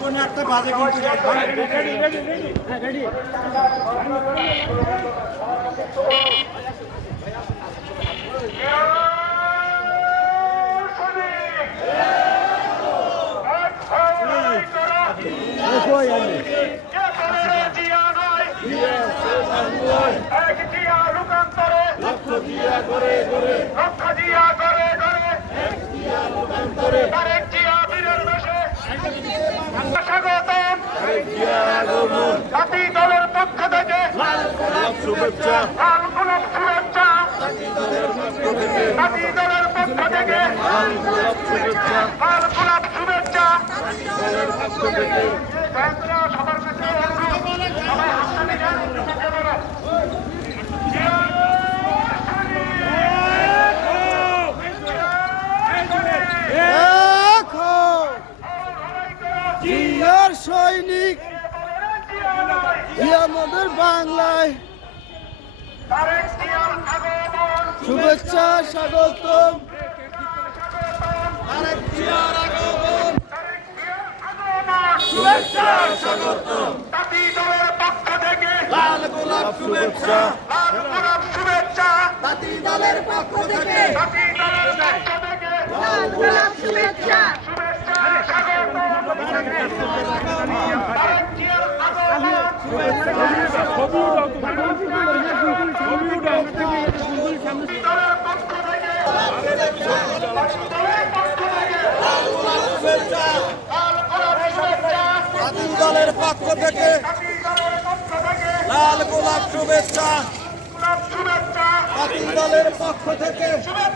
কোনো একটা বাজে কিন্তু জাতীয় দলের পক্ষ থেকে শুভেচ্ছা লাল গোলাপ শুভেচ্ছা, জাতীয় দলের পক্ষ থেকে লাল গোলাপ শুভেচ্ছা। সবার কাছে সবাই হাততালি দেন। জিয়ার সৈনিক আমাদের বাংলায় শুভেচ্ছা স্বাগতম। শুভেচ্ছা স্বাগতম। জাতীয় দলের পক্ষ থেকে লাল গোলাপ শুভেচ্ছা। লাল গোলাপ শুভেচ্ছা, জাতীয় দলের পক্ষ থেকে জাতীয় দলের পক্ষ থেকে লাল গোলাপ শুভেচ্ছা। শুভেচ্ছা স্বাগত। তারেক জিয়ার আগমন দলের পক্ষ থেকে লাল গোলাপ শুভেচ্ছা, জাতীয় দলের পক্ষ থেকে জাতীয় দলের পক্ষ থেকে লাল গোলাপ শুভেচ্ছা। গোলাপ শুভেচ্ছা। জাতীয় দলের পক্ষ থেকে